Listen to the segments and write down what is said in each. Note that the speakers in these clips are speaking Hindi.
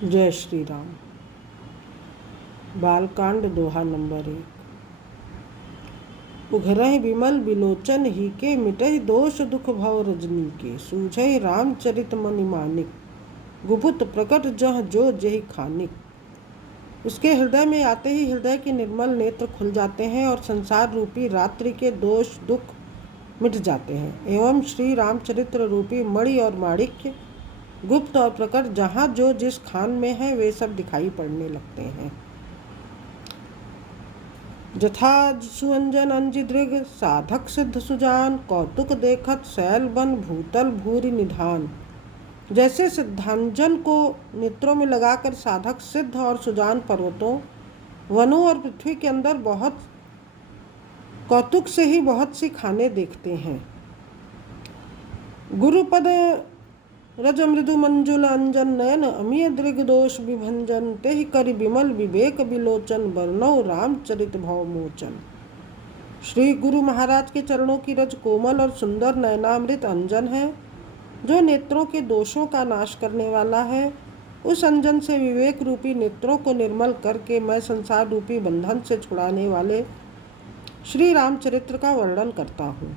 जय श्री राम। बालकांड दोहा नंबर 1। उघरहि विमल बिलोचन ही के, मिटहि दोष दुख भव रजनी के। सूझहि रामचरित मनि मानिक, गुपुत प्रकट जह जो जेहि खानिक। उसके हृदय में आते ही हृदय के निर्मल नेत्र खुल जाते हैं और संसार रूपी रात्रि के दोष दुख मिट जाते हैं। एवं श्री रामचरित्र रूपी मणि और माणिक्य, गुप्त और प्रकट, जहाँ जो जिस खान में है वे सब दिखाई पड़ने लगते हैं। जथा सुअंजन अंजि दृग, साधक सिद्ध सुजान। कौतुक देखत शैल बन, भूतल भूरि निधान। जैसे सिद्धांजन को नेत्रों में लगाकर साधक सिद्ध और सुजान पर्वतों, वनों और पृथ्वी के अंदर बहुत कौतुक से ही बहुत सी खाने देखते हैं। गुरुपद रज मृदु मंजुल अंजन, नयन अमीय दृग दोष विभंजन। तेहि करि विमल विवेक विलोचन, बरनौ रामचरित भव मोचन। श्री गुरु महाराज के चरणों की रज कोमल और सुंदर नयनामृत अंजन है, जो नेत्रों के दोषों का नाश करने वाला है। उस अंजन से विवेक रूपी नेत्रों को निर्मल करके मैं संसार रूपी बंधन से छुड़ाने वाले श्री रामचरित्र का वर्णन करता हूँ।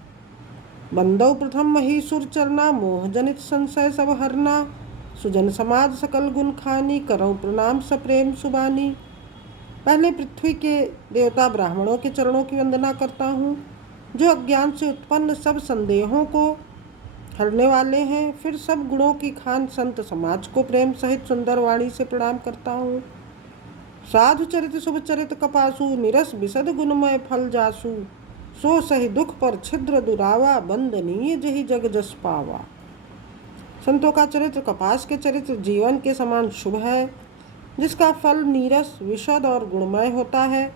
बंदौ प्रथम महीसुर चरना, मोह जनित संशय सब हरना। सुजन समाज सकल गुण खानी, करौ प्रणाम सप्रेम सुबानी। पहले पृथ्वी के देवता ब्राह्मणों के चरणों की वंदना करता हूँ, जो अज्ञान से उत्पन्न सब संदेहों को हरने वाले हैं। फिर सब गुणों की खान संत समाज को प्रेम सहित सुंदर वाणी से प्रणाम करता हूँ। साधु चरित शुभ चरित कपासु, निरस विशद गुणमय फल जासु। सो सही दुख पर छिद्र दुरावा, बंदनीय जहि जग जस पावा। संतों का चरित्र कपास के चरित्र जीवन के समान शुभ है, जिसका फल नीरस विशद और गुणमय होता है।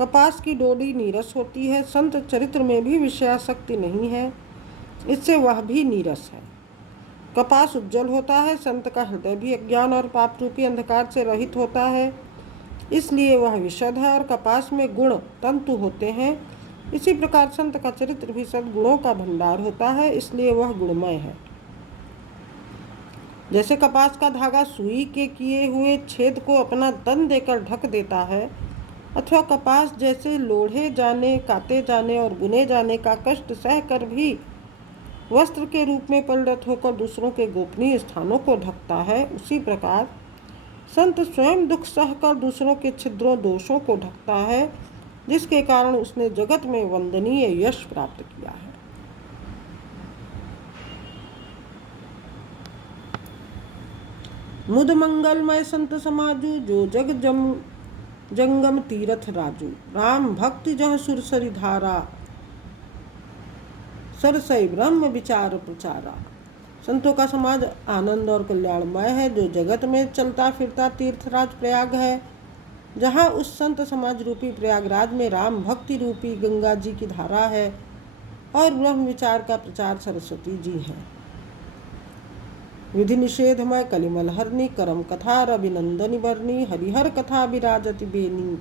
कपास की डोडी नीरस होती है। संत चरित्र में भी विषयासक्ति नहीं है, इससे वह भी नीरस है। कपास उज्जवल होता है, संत का हृदय भी अज्ञान और पाप रूपी अंधकार से रहित होता है, इसलिए वह विशद है। और कपास में गुण तंतु होते हैं, इसी प्रकार संत का चरित्र भी सद्गुणों का भंडार होता है, इसलिए वह गुणमय है। जैसे कपास का धागा सुई के किए हुए छेद को अपना तन देकर ढक देता है, अथवा कपास जैसे लोढ़े जाने, काते जाने और बुने जाने का कष्ट सहकर भी वस्त्र के रूप में परिणत होकर दूसरों के गोपनीय स्थानों को ढकता है, उसी प्रकार संत स्वयं दुख सहकर दूसरों के छिद्रों दोषों को ढकता है, जिसके कारण उसने जगत में वंदनीय यश प्राप्त किया है। मुद मंगलमय संत समाजू, जो जग जंगम तीरथ राजू। राम भक्ति जह सुरसरी धारा, सरसई ब्रह्म विचार प्रचारा। संतों का समाज आनंद और कल्याणमय है, जो जगत में चलता फिरता तीर्थराज प्रयाग है, जहाँ उस संत समाज रूपी प्रयागराज में राम भक्ति रूपी गंगा जी की धारा है और ब्रह्म विचार का प्रचार सरस्वती जी है। विधि निषेधमय कलिमल हरनी, करम कथा रविनंदनी बरनी। हरिहर कथा विराजति बेनी,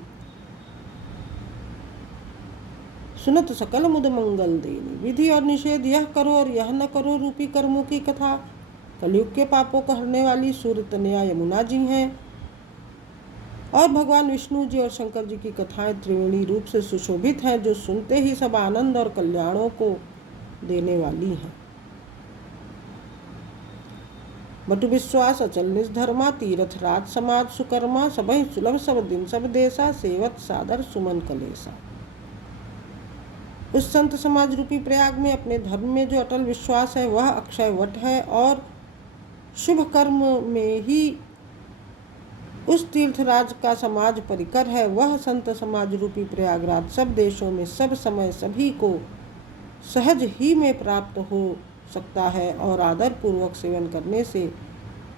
सुनत सकल मुद मंगल देनी। विधि और निषेध, यह करो और यह न करो रूपी कर्मों की कथा कलयुग के पापों को हरने वाली सूर्य तनया यमुना जी हैं। और भगवान विष्णु जी और शंकर जी की कथाएं त्रिवेणी रूप से सुशोभित हैं, जो सुनते ही सब आनंद और कल्याणों को देने वाली हैं। बटु विश्वास अचल निधर्मा, तीर्थ राज समाज सुकर्मा। सबहि सुलभ सब दिन सब देसा, सेवत सादर सुमन कलेसा। उस संत समाज रूपी प्रयाग में अपने धर्म में जो अटल विश्वास है, वह अक्षय वट है, और शुभ कर्म में ही उस तीर्थराज का समाज परिकर है। वह संत समाज रूपी प्रयागराज सब देशों में सब समय सभी को सहज ही में प्राप्त हो सकता है, और आदर पूर्वक सेवन करने से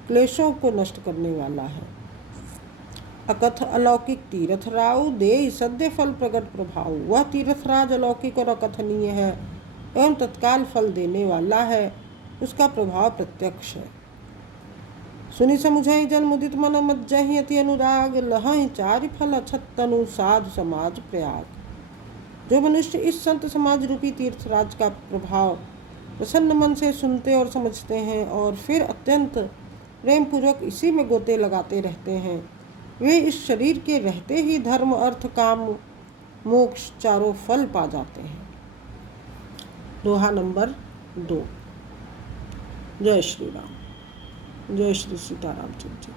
क्लेशों को नष्ट करने वाला है। अकथ अलौकिक तीर्थ राव, दे सद्य फल प्रगट प्रभाव। वह तीर्थराज अलौकिक और अकथनीय है एवं तत्काल फल देने वाला है, उसका प्रभाव प्रत्यक्ष है। सुनि समुझहि जन मुदित मन, मज्जहि अति अनुराग। लहहि चारि फल अछत तनु, साधु समाज प्रयाग। जो मनुष्य इस संत समाज रूपी तीर्थराज का प्रभाव प्रसन्न मन से सुनते और समझते हैं, और फिर अत्यंत प्रेम पूर्वक इसी में गोते लगाते रहते हैं। वे इस शरीर के रहते ही धर्म, अर्थ, काम, मोक्ष चारों फल पा जाते हैं। दोहा नंबर 2। जय श्री राम, जय श्री सीताराम चंद्र जी।